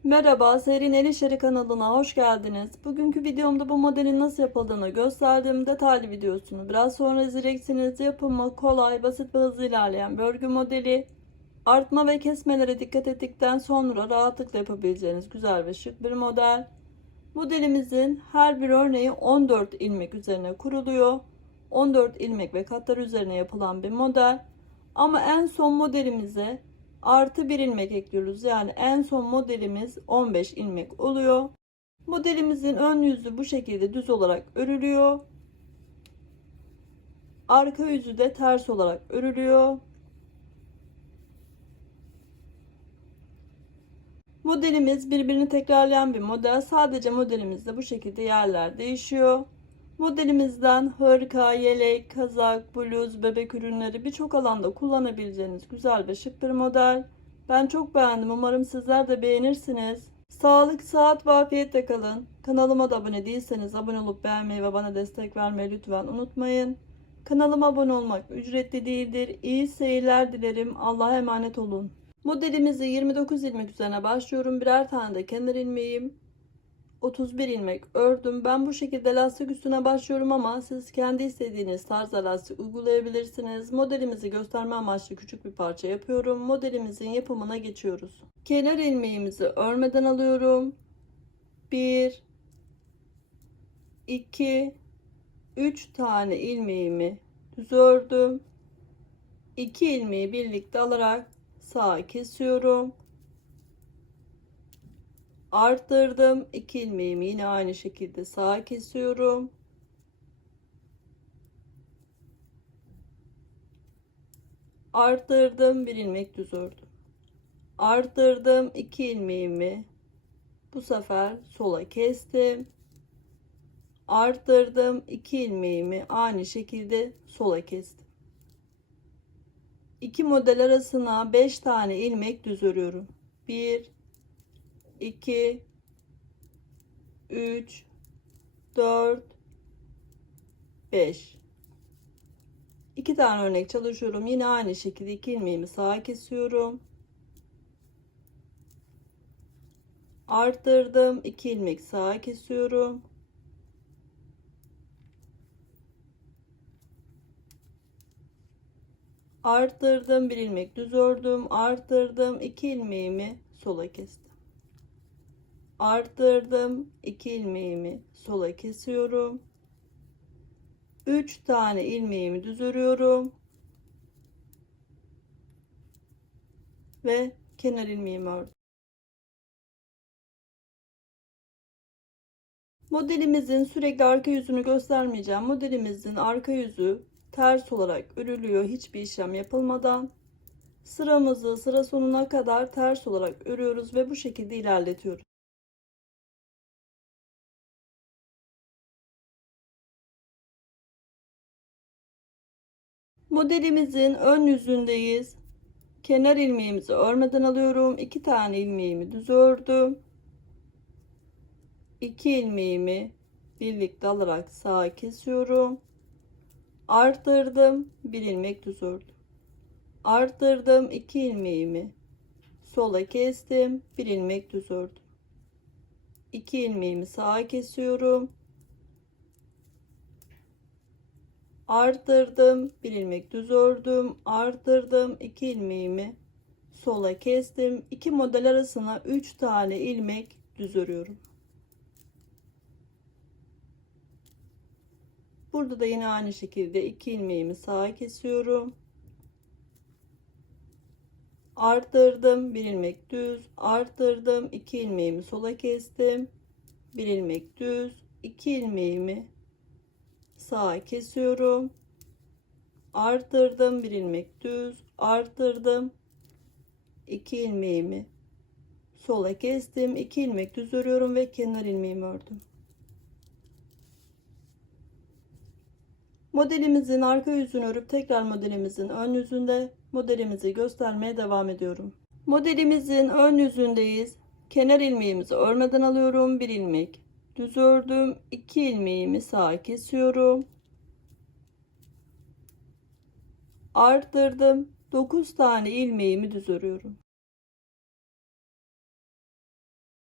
Merhaba, Serin El İşleri kanalına hoş geldiniz. Bugünkü videomda bu modelin nasıl yapıldığını gösterdiğim detaylı videosunu biraz sonra izleyeceksiniz. Yapımı kolay, basit ve hızlı ilerleyen bir örgü modeli. Artma ve kesmelere dikkat ettikten sonra rahatlıkla yapabileceğiniz güzel ve şık bir model. Modelimizin her bir örneği 14 ilmek üzerine kuruluyor. 14 ilmek ve katlar üzerine yapılan bir model. Ama en son modelimize artı bir ilmek ekliyoruz. Yani en son modelimiz 15 ilmek oluyor. Modelimizin ön yüzü bu şekilde düz olarak örülüyor. Arka yüzü de ters olarak örülüyor. Modelimiz birbirini tekrarlayan bir model. Sadece modelimizde bu şekilde yerler değişiyor. Modelimizden hırka, yelek, kazak, bluz, bebek ürünleri birçok alanda kullanabileceğiniz güzel ve şık bir model. Ben çok beğendim. Umarım sizler de beğenirsiniz. Sağlık, sıhhat ve afiyetle kalın. Kanalıma da abone değilseniz abone olup beğenmeyi ve bana destek vermeyi lütfen unutmayın. Kanalıma abone olmak ücretli değildir. İyi seyirler dilerim. Allah'a emanet olun. Modelimizi 29 ilmek üzerine başlıyorum. Birer tane de kenar ilmeğim. 31 ilmek ördüm. Ben bu şekilde lastik üstüne başlıyorum ama siz kendi istediğiniz tarzda lastik uygulayabilirsiniz. Modelimizi gösterme amaçlı küçük bir parça yapıyorum. Modelimizin yapımına geçiyoruz. Kenar ilmeğimizi örmeden alıyorum. 1 2 3 tane ilmeğimi düz ördüm. 2 ilmeği birlikte alarak sağa kesiyorum. Arttırdım. 2 ilmeğimi yine aynı şekilde sağa kesiyorum. Arttırdım. Bir ilmek düz ördüm. Arttırdım. 2 ilmeğimi bu sefer sola kestim. Arttırdım. 2 ilmeğimi aynı şekilde sola kestim. 2 model arasına 5 tane ilmek düz örüyorum. 1 2 3 4 5. 2 tane örnek çalışıyorum. Yine aynı şekilde 2 ilmeğimi sağa kesiyorum. Arttırdım. 2 ilmek sağa kesiyorum. Arttırdım. Bir ilmek düz ördüm. Arttırdım. 2 ilmeğimi sola kestim. Arttırdım. 2 ilmeğimi sola kesiyorum. 3 tane ilmeğimi düz örüyorum. Ve kenar ilmeğimi ördüm. Modelimizin sürekli arka yüzünü göstermeyeceğim. Modelimizin arka yüzü ters olarak örülüyor hiçbir işlem yapılmadan. Sıramızı sıra sonuna kadar ters olarak örüyoruz ve bu şekilde ilerletiyoruz. Modelimizin ön yüzündeyiz. Kenar ilmeğimizi örmeden alıyorum. 2 tane ilmeğimi düz ördüm. 2 ilmeğimi birlikte alarak sağa kesiyorum. Arttırdım. Bir ilmek düz ördüm. Arttırdım. 2 ilmeğimi sola kestim. Bir ilmek düz ördüm. 2 ilmeğimi sağa kesiyorum. Arttırdım. Bir ilmek düz ördüm. Arttırdım. 2 ilmeğimi sola kestim. 2 model arasına 3 tane ilmek düz örüyorum. Burada da yine aynı şekilde 2 ilmeğimi sağa kesiyorum. Arttırdım. Bir ilmek düz. Arttırdım. 2 ilmeğimi sola kestim. Bir ilmek düz. 2 ilmeğimi sağa kesiyorum. Arttırdım. Bir ilmek düz. Arttırdım. 2 ilmeğimi sola kestim. 2 ilmek düz örüyorum ve kenar ilmeğimi ördüm. Modelimizin arka yüzünü örüp tekrar modelimizin ön yüzünde modelimizi göstermeye devam ediyorum. Modelimizin ön yüzündeyiz. Kenar ilmeğimizi örmeden alıyorum. Bir ilmek düz ördüm. 2 ilmeğimi sağa kesiyorum. Arttırdım. 9 tane ilmeğimi düz örüyorum.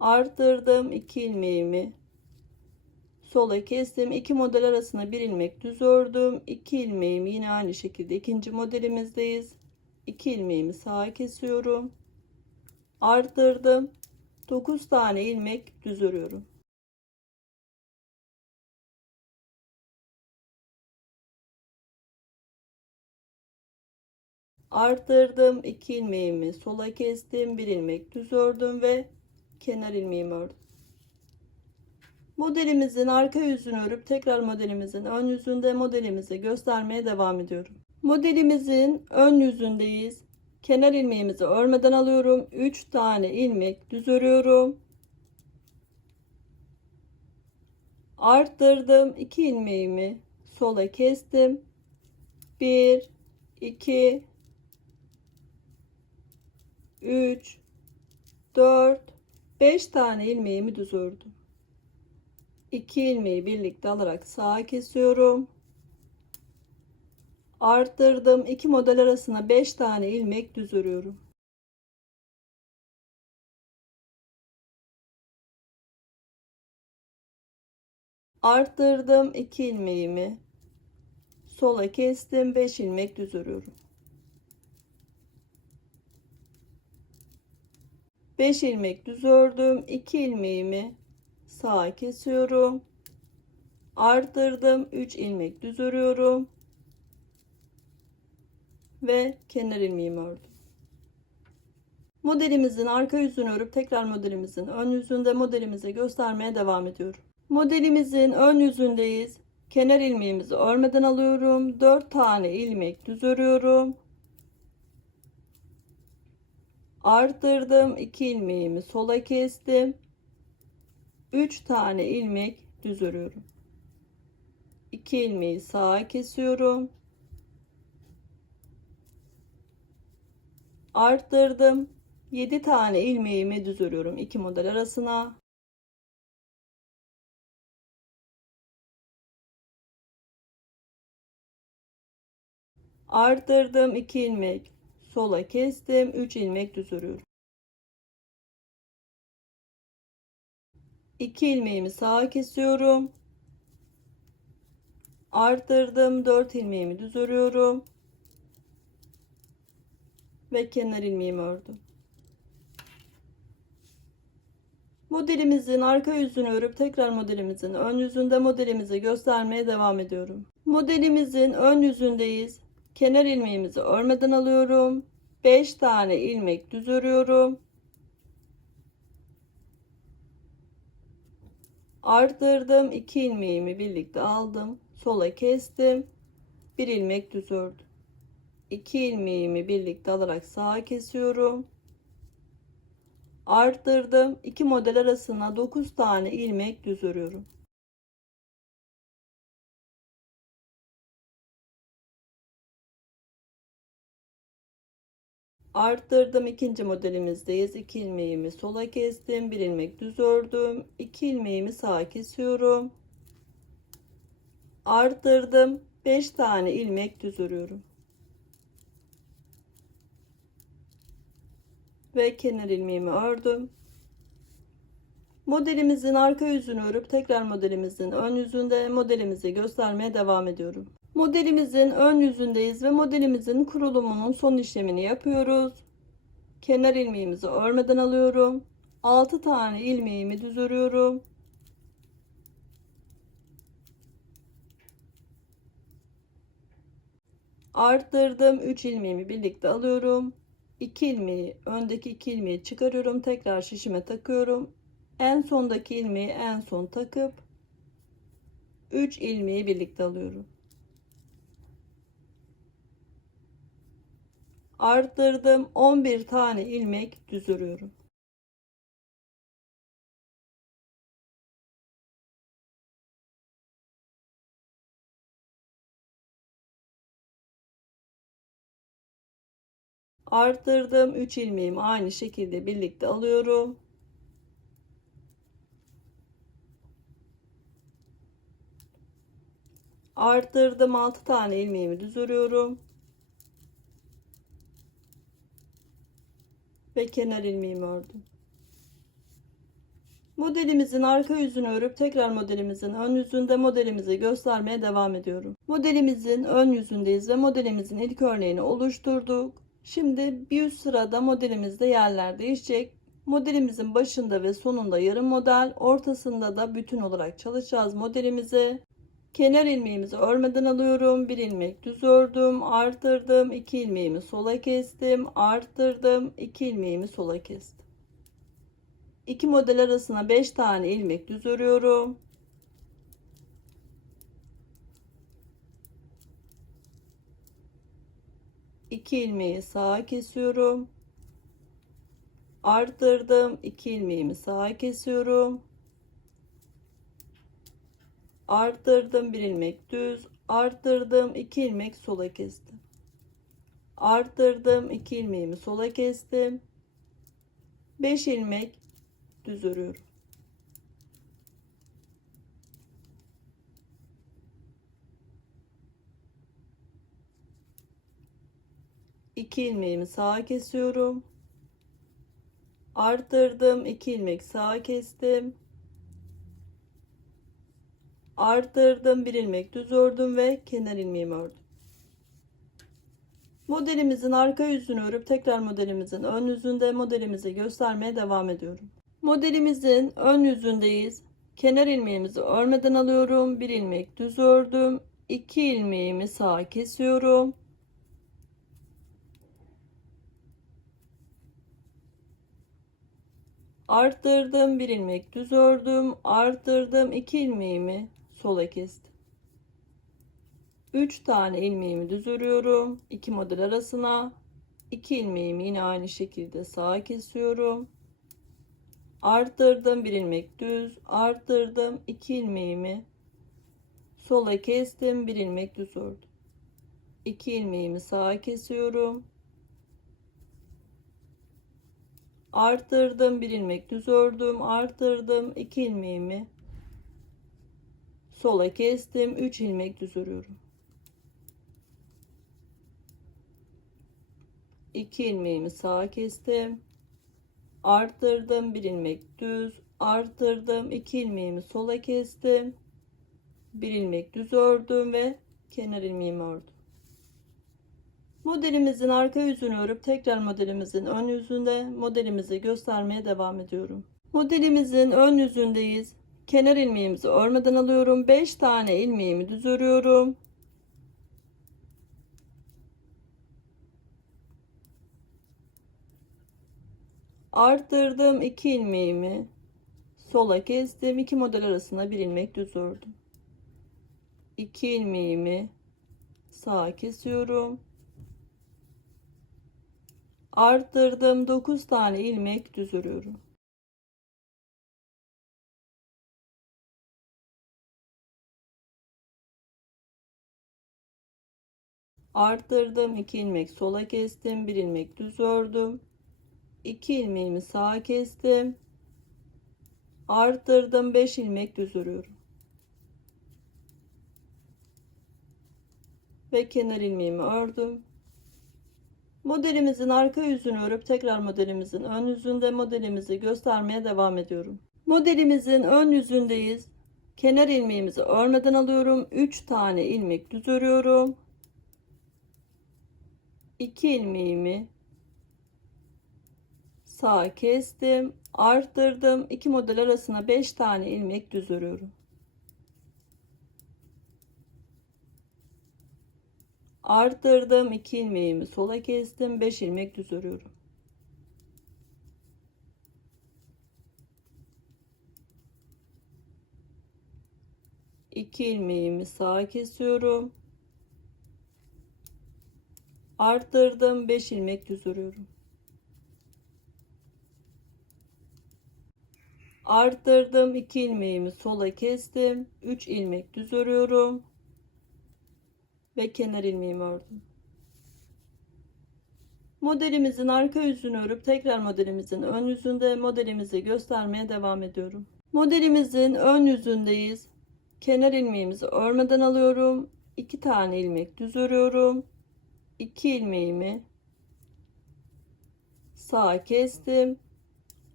Arttırdım 2 ilmeğimi. Sola kestim. 2 model arasına bir ilmek düz ördüm. 2 ilmeğimi yine aynı şekilde ikinci modelimizdeyiz. 2 ilmeğimi sağa kesiyorum. Arttırdım. 9 tane ilmek düz örüyorum. Arttırdım. 2 ilmeğimi sola kestim. Bir ilmek düz ördüm ve kenar ilmeğimi ördüm. Modelimizin arka yüzünü örüp tekrar modelimizin ön yüzünde modelimizi göstermeye devam ediyorum. Modelimizin ön yüzündeyiz. Kenar ilmeğimizi örmeden alıyorum. 3 tane ilmek düz örüyorum. Arttırdım. 2 ilmeğimi sola kestim. 1 2 3 4 5 tane ilmeğimi düz ördüm. 2 ilmeği birlikte alarak sağa kesiyorum. Arttırdım. 2 model arasına 5 tane ilmek düz örüyorum. Arttırdım. 2 ilmeğimi sola kestim. 5 ilmek düz örüyorum. 5 ilmek düz ördüm. 2 ilmeğimi sağa kesiyorum. Arttırdım. 3 ilmek düz örüyorum ve kenar ilmeğimi ördüm. Modelimizin arka yüzünü örüp tekrar modelimizin ön yüzünde modelimize göstermeye devam ediyorum. Modelimizin ön yüzündeyiz. Kenar ilmeğimizi örmeden alıyorum. 4 tane ilmek düz örüyorum. Arttırdım. 2 ilmeğimi sola kestim. 3 tane ilmek düz örüyorum. 2 ilmeği sağa kesiyorum. Arttırdım. 7 tane ilmeğimi düz örüyorum 2 model arasına. Arttırdım. 2 ilmek sola kestim. 3 ilmek düz örüyorum. 2 ilmeğimi sağa kesiyorum. Arttırdım. 4 ilmeğimi düz örüyorum ve kenar ilmeğimi ördüm. Modelimizin arka yüzünü örüp tekrar modelimizin ön yüzünde modelimizi göstermeye devam ediyorum. Modelimizin ön yüzündeyiz. Kenar ilmeğimizi örmeden alıyorum. 5 tane ilmek düz örüyorum. Arttırdım. 2 ilmeğimi birlikte aldım. Sola kestim. 1 ilmek düz ördüm. 2 ilmeğimi birlikte alarak sağa kesiyorum. Arttırdım. 2 model arasına 9 tane ilmek düz örüyorum. Arttırdım. İkinci modelimizdeyiz. 2 ilmeğimi sola kestim. 1 ilmek düz ördüm. 2 ilmeğimi sağa kesiyorum. Arttırdım. 5 tane ilmek düz örüyorum. Ve kenar ilmeğimi ördüm. Modelimizin arka yüzünü örüp tekrar modelimizin ön yüzünde modelimizi göstermeye devam ediyorum. Modelimizin ön yüzündeyiz ve modelimizin kurulumunun son işlemini yapıyoruz. Kenar ilmeğimizi örmeden alıyorum. 6 tane ilmeğimi düz örüyorum. Arttırdım. 3 ilmeğimi birlikte alıyorum. 2 ilmeği öndeki 2 ilmeği çıkarıyorum. Tekrar şişime takıyorum. En sondaki ilmeği en son takıp 3 ilmeği birlikte alıyorum. Arttırdım. 11 tane ilmek düz örüyorum. Arttırdım. 3 ilmeğimi aynı şekilde birlikte alıyorum. Arttırdım. 6 tane ilmeğimi düz örüyorum. Ve kenar ilmeğimi ördüm. Modelimizin arka yüzünü örüp tekrar modelimizin ön yüzünde modelimizi göstermeye devam ediyorum. Modelimizin ön yüzündeyiz ve modelimizin ilk örneğini oluşturduk. Şimdi bir üst sırada modelimizde yerler değişecek. Modelimizin başında ve sonunda yarım model, ortasında da bütün olarak çalışacağız modelimizi. Kenar ilmeğimizi örmeden alıyorum. Bir ilmek düz ördüm, arttırdım, 2 ilmeğimi sola kestim, arttırdım, 2 ilmeğimi sola kestim. 2 model arasına 5 tane ilmek düz örüyorum. İki ilmeği sağa kesiyorum. Arttırdım, 2 ilmeğimi sağa kesiyorum. Arttırdım, bir ilmek düz, arttırdım, 2 ilmek sola kestim. Arttırdım, 2 ilmeğimi sola kestim. 5 ilmek düz örüyorum. İki ilmeğimi sağa kesiyorum. Arttırdım, 2 ilmek sağa kestim. Arttırdım, bir ilmek düz ördüm ve kenar ilmeğimi ördüm. Modelimizin arka yüzünü örüp tekrar modelimizin ön yüzünde modelimizi göstermeye devam ediyorum. Modelimizin ön yüzündeyiz. Kenar ilmeğimizi örmeden alıyorum. Bir ilmek düz ördüm. 2 ilmeğimi sağa kesiyorum. Arttırdım, bir ilmek düz ördüm. Arttırdım, 2 ilmeğimi sola kestim. 3 tane ilmeğimi düz örüyorum. 2 model arasına 2 ilmeğimi yine aynı şekilde sağa kesiyorum. Arttırdım, bir ilmek düz, arttırdım, 2 ilmeğimi sola kestim, bir ilmek düz ördüm. 2 ilmeğimi sağa kesiyorum. Arttırdım, bir ilmek düz ördüm, arttırdım, 2 ilmeğimi sola kestim, 3 ilmek düz örüyorum. 2 ilmeğimi sağa kestim. Arttırdım, bir ilmek düz, arttırdım, 2 ilmeğimi sola kestim. Bir ilmek düz ördüm ve kenar ilmeğimi ördüm. Modelimizin arka yüzünü örüp tekrar modelimizin ön yüzünde modelimizi göstermeye devam ediyorum. Modelimizin ön yüzündeyiz. Kenar ilmeğimizi örmeden alıyorum. 5 tane ilmeğimi düz örüyorum. Arttırdım, 2 ilmeğimi sola kestim. 2 model arasına bir ilmek düz ördüm. 2 ilmeğimi sağa kesiyorum. Arttırdım, 9 tane ilmek düz örüyorum. Arttırdım, 2 ilmek sola kestim, bir ilmek düz ördüm. 2 ilmeğimi sağa kestim. Arttırdım, 5 ilmek düz örüyorum. Ve kenar ilmeğimi ördüm. Modelimizin arka yüzünü örüp tekrar modelimizin ön yüzünde modelimizi göstermeye devam ediyorum. Modelimizin ön yüzündeyiz. Kenar ilmeğimizi örmeden alıyorum. 3 tane ilmek düz örüyorum. 2 ilmeğimi sağa kestim. Arttırdım. 2 model arasına 5 tane ilmek düz örüyorum. Arttırdım, 2 ilmeğimi sola kestim, 5 ilmek düz örüyorum. İki ilmeğimi sağa kesiyorum. Arttırdım, 5 ilmek düz örüyorum. Arttırdım, 2 ilmeğimi sola kestim, 3 ilmek düz örüyorum ve kenar ilmeğimi ördüm. Modelimizin arka yüzünü örüp tekrar modelimizin ön yüzünde modelimizi göstermeye devam ediyorum. Modelimizin ön yüzündeyiz. Kenar ilmeğimizi örmeden alıyorum. 2 tane ilmek düz örüyorum. 2 ilmeğimi sağa kestim.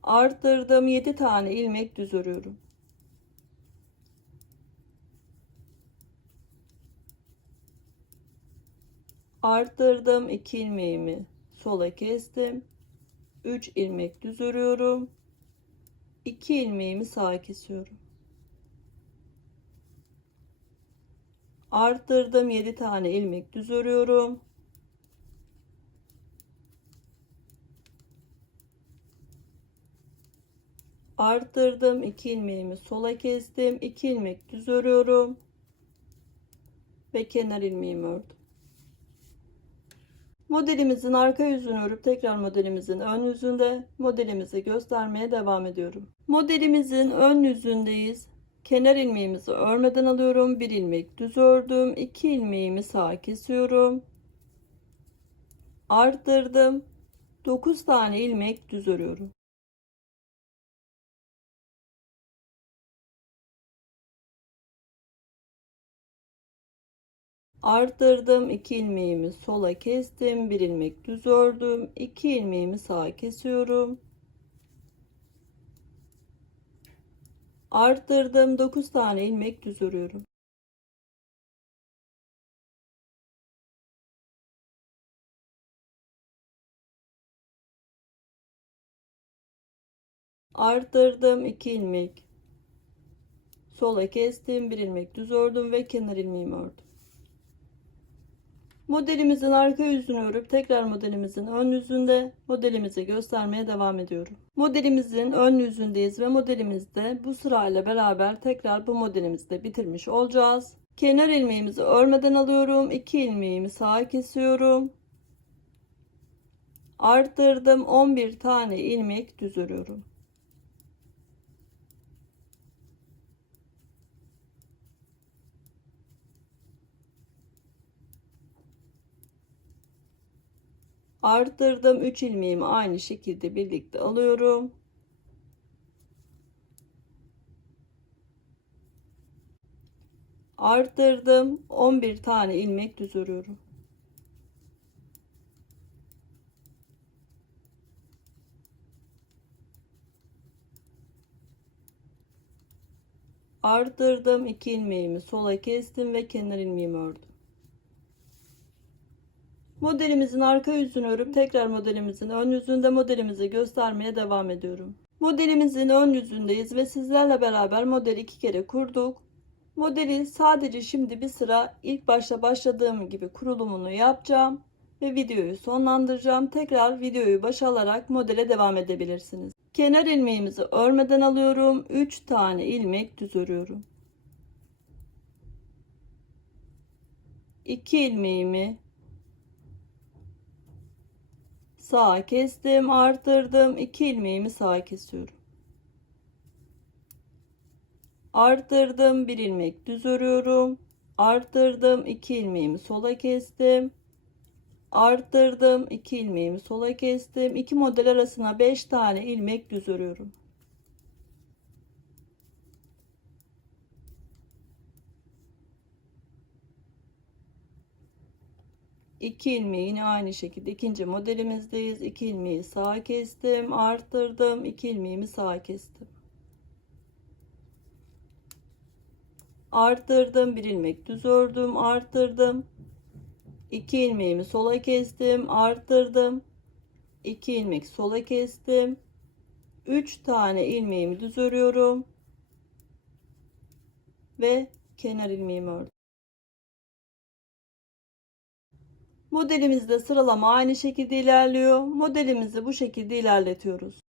Arttırdım, 7 tane ilmek düz örüyorum. Arttırdım, 2 ilmeğimi sola kestim. 3 ilmek düz örüyorum. 2 ilmeğimi sağa kesiyorum. Arttırdım, 7 tane ilmek düz örüyorum. Arttırdım, 2 ilmeğimi sola kestim. 2 ilmek düz örüyorum ve kenar ilmeğimi ördüm. Modelimizin arka yüzünü örüp tekrar modelimizin ön yüzünde modelimizi göstermeye devam ediyorum. Modelimizin ön yüzündeyiz. Kenar ilmeğimizi örmeden alıyorum. 1 ilmek düz ördüm. 2 ilmeğimi sağa kesiyorum. Arttırdım. 9 tane ilmek düz örüyorum. Arttırdım, 2 ilmeğimi sola kestim, 1 ilmek düz ördüm, 2 ilmeğimi sağa kesiyorum. Arttırdım, 9 tane ilmek düz örüyorum. Arttırdım, 2 ilmek sola kestim, 1 ilmek düz ördüm ve kenar ilmeğimi ördüm. Modelimizin arka yüzünü örüp tekrar modelimizin ön yüzünde modelimizi göstermeye devam ediyorum. Modelimizin ön yüzündeyiz ve modelimizde bu sırayla beraber tekrar bu modelimizi de bitirmiş olacağız. Kenar ilmeğimizi örmeden alıyorum. 2 ilmeğimi sağa kesiyorum. Arttırdım, 11 tane ilmek düz örüyorum. Arttırdım, 3 ilmeğimi aynı şekilde birlikte alıyorum. Arttırdım, 11 tane ilmek düz örüyorum. Arttırdım, 2 ilmeğimi sola kestim ve kenar ilmeğimi ördüm. Modelimizin arka yüzünü örüp tekrar modelimizin ön yüzünde modelimizi göstermeye devam ediyorum. Modelimizin ön yüzündeyiz ve sizlerle beraber modeli 2 kere kurduk. Modeli sadece şimdi bir sıra ilk başta başladığım gibi kurulumunu yapacağım ve videoyu sonlandıracağım. Tekrar videoyu başa alarak modele devam edebilirsiniz. Kenar ilmeğimizi örmeden alıyorum. 3 tane ilmek düz örüyorum. 2 ilmeğimi sağa kestim, arttırdım, 2 ilmeğimi sağa kesiyorum. Arttırdım, 1 ilmek düz örüyorum. Arttırdım, 2 ilmeğimi sola kestim. Arttırdım, 2 ilmeğimi sola kestim. 2 model arasına 5 tane ilmek düz örüyorum. İki ilmeği yine aynı şekilde ikinci modelimizdeyiz. 2 ilmeği sağa kestim, arttırdım, 2 ilmeğimi sağa kestim. Arttırdım, 1 ilmek düz ördüm, arttırdım. 2 ilmeğimi sola kestim, arttırdım. 2 ilmek sola kestim. 3 tane ilmeğimi düz örüyorum ve kenar ilmeğimi ördüm. Modelimizde sıralama aynı şekilde ilerliyor. Modelimizi bu şekilde ilerletiyoruz.